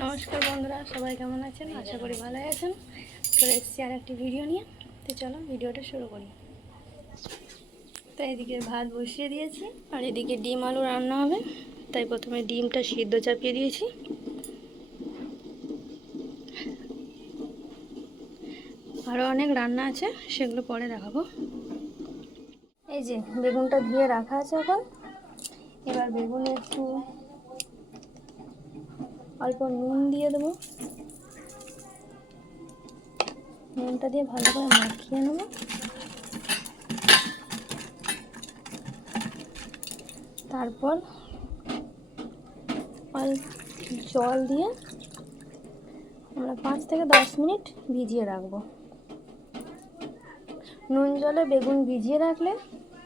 নমস্কার বন্ধুরা, সবাই কেমন আছেন? আশা করি ভালোই আছেন। তো এসেছি আর একটি ভিডিও নিয়ে। তো চলো ভিডিওটা শুরু করি। তো এদিকে ভাত বসিয়ে দিয়েছি, আর এদিকে ডিম আলু রান্না হবে। তাই প্রথমে ডিমটা সিদ্ধ চাপিয়ে দিয়েছি। আরও অনেক রান্না আছে, সেগুলো পরে দেখাবো। এই যে, বেগুনটা ধুয়ে রাখা আছে এখন। এবার বেগুনে একটু অল্প নুন দিয়ে দেবো। নুনটা দিয়ে ভালো করে মাখিয়ে নেব। তারপর অল্প জল দিয়ে আমরা পাঁচ থেকে দশ মিনিট ভিজিয়ে রাখব। নুন জলে বেগুন ভিজিয়ে রাখলে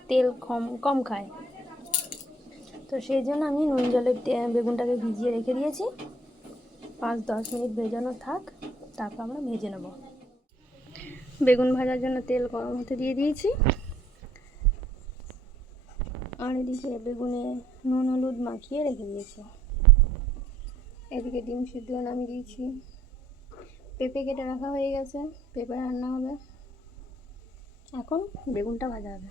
তেল কম কম খায়। তো সেই জন্য আমি নুন জলে বেগুনটাকে ভিজিয়ে রেখে দিয়েছি। পাঁচ, দশ মিনিট ভেজানো থাক, তারপর আমরা ভেজে নেব। বেগুন ভাজার জন্য তেল গরম হতে দিয়ে দিয়েছি। আর এদিকে বেগুনে নুন, হলুদ মাখিয়ে রেখে দিয়েছি। এদিকে ডিম সিদ্ধ নামিয়ে দিয়েছি। পেঁপে কেটে রাখা হয়ে গেছে, পেঁপে রান্না হবে। এখন বেগুনটা ভাজা হবে।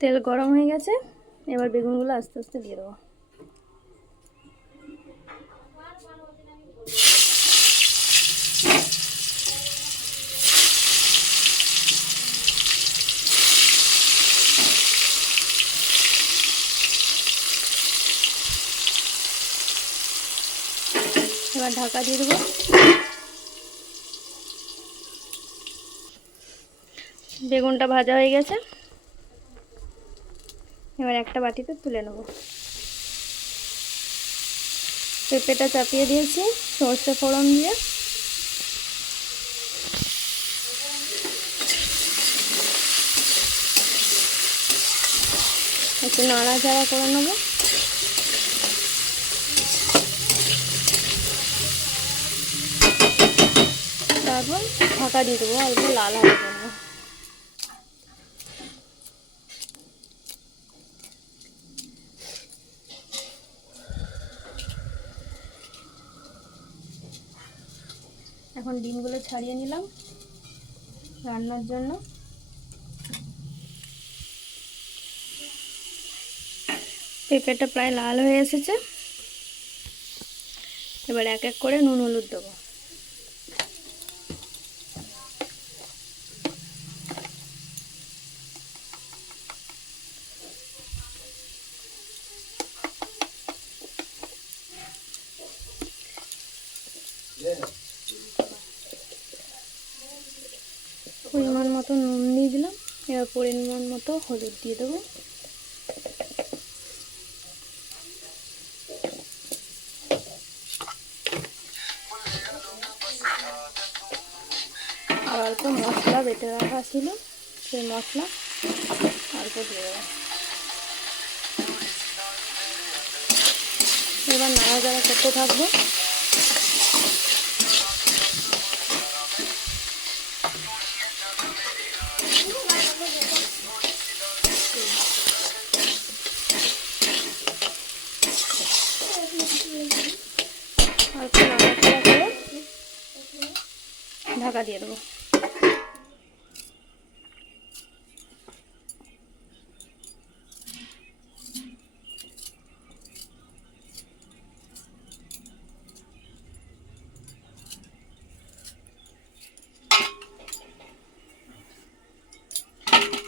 তেল গরম হয়ে গেছে এবার বেগুনগুলো আস্তে আস্তে দিয়ে দেবো। এবার ঢাকা দিয়ে দেবো। বেগুনটা ভাজা হয়ে গেছে। এবার একটা বাটিতে তুলে নেব। পেঁপেটা চাপিয়ে দিয়েছি, সর্ষে ফোড়ন দিয়ে। একটু নাড়াচাড়া করে নেব। তারপর ঢাকা দিয়ে দেবো অল্প লাল হওয়ার এখন ডিমগুলো ছাড়িয়ে নিলাম রান্নার জন্য। পেঁপেটা প্রায় লাল হয়ে এসেছে। এবার এক এক করে নুন, হলুদ দেবো। পরিমাণ মতো নুন দিয়ে দিলাম। এবার পরিমাণ মতো হলুদ দিয়ে দেবো। আর অল্প মশলা বেটে রাখা ছিল, সেই মশলা অল্প দিয়ে দেবো। এবার নাড়াচাড়া করতে থাকব অল্প নাড়াচাড়া করে ঢাকা দিয়ে দেবো।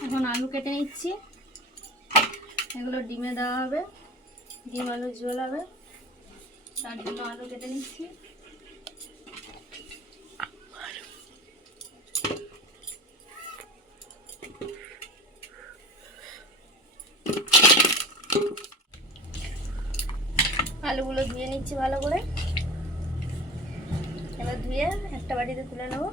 এখন আলু কেটে নিচ্ছি। এগুলো ডিমে দেওয়া হবে, ডিম আলু ঝোল হবে। তার জন্য আলু কেটে নিচ্ছি। আলুগুলো ধুয়ে নিচ্ছি ভালো করে। এবার ধুয়ে একটা বাটিতে তুলে নেব।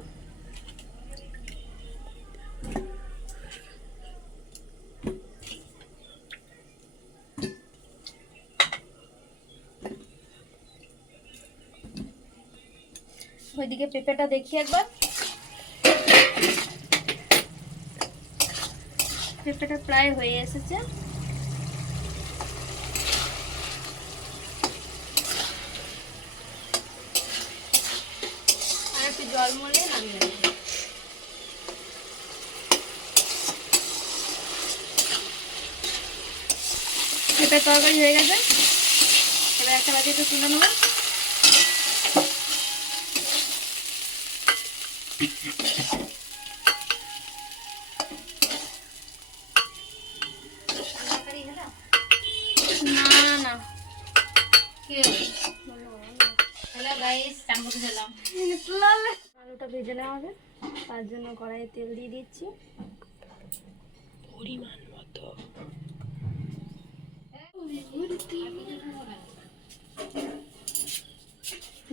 ওইদিকে পেঁপেটা দেখি একবার। পেঁপেটা প্রায় হয়ে এসেছে আর একটু জল মলে নামিয়ে নেব। পেঁপের তরকারি হয়ে গেছে এবার একটা বাটিতে তুলে নেব ভেজে নেওয়া হবে। তার জন্য কড়াইয়ে তেল দিয়ে দিচ্ছি। পরিমাণ মতো।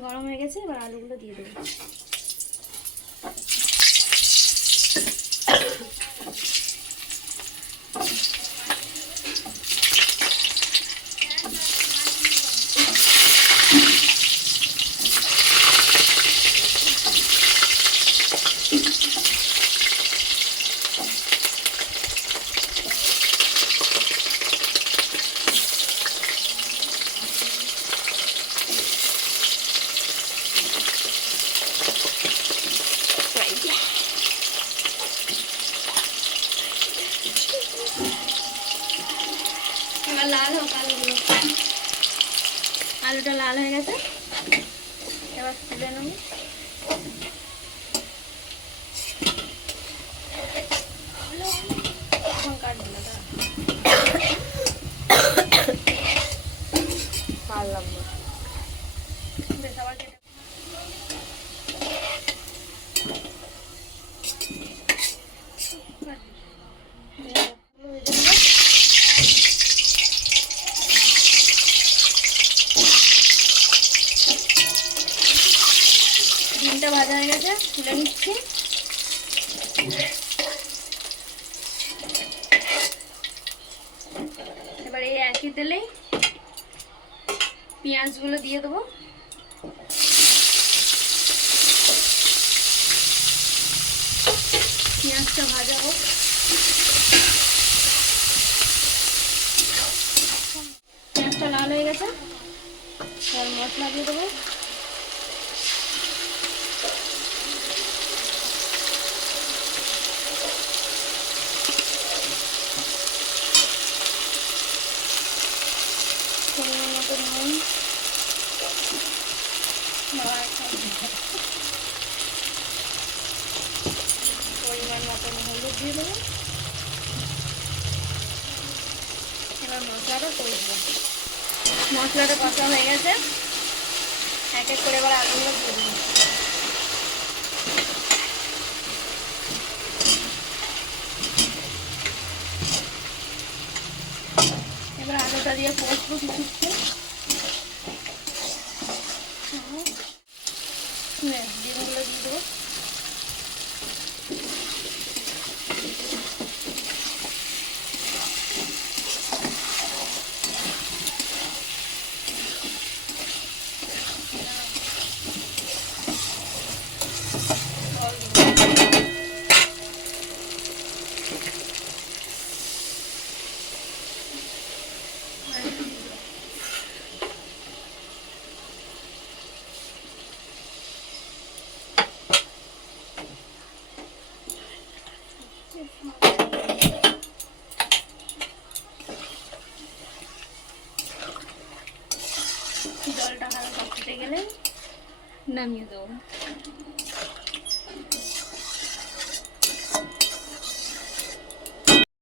গরম হয়ে গেছে এবার আলুগুলো দিয়ে দেবো এবার লাল হোক আলুগুলো আলুটা লাল হয়ে গেছে। এবার তুলে নেব এখন কাটবো না দাঁড়া। পারলাম না বেশ, আবার কেটে ডিমটা ভাজা হয়ে গেছে তুলে নিচ্ছি এবার এই একই তেলেই পেঁয়াজগুলো দিয়ে দেবো। পেঁয়াজটা ভাজা হোক। পেঁয়াজটা লাল হয়ে গেছে। এবার মশলা দিয়ে দেবো। মতো নুন বাবা, পরিমাণ মতন হলুদ দিয়ে দেবো এবার মশলাটা কষবো মশলাটা কষা হয়ে গেছে। এক এক করে এবার আলুগুলো দিয়ে দেবো। এবার আলুটা দিয়ে কষবো কিছুক্ষণ। ডিমগুলো দিয়ে দেবো। জলটা হালকা ফুটে গেলে নামিয়ে দেবো।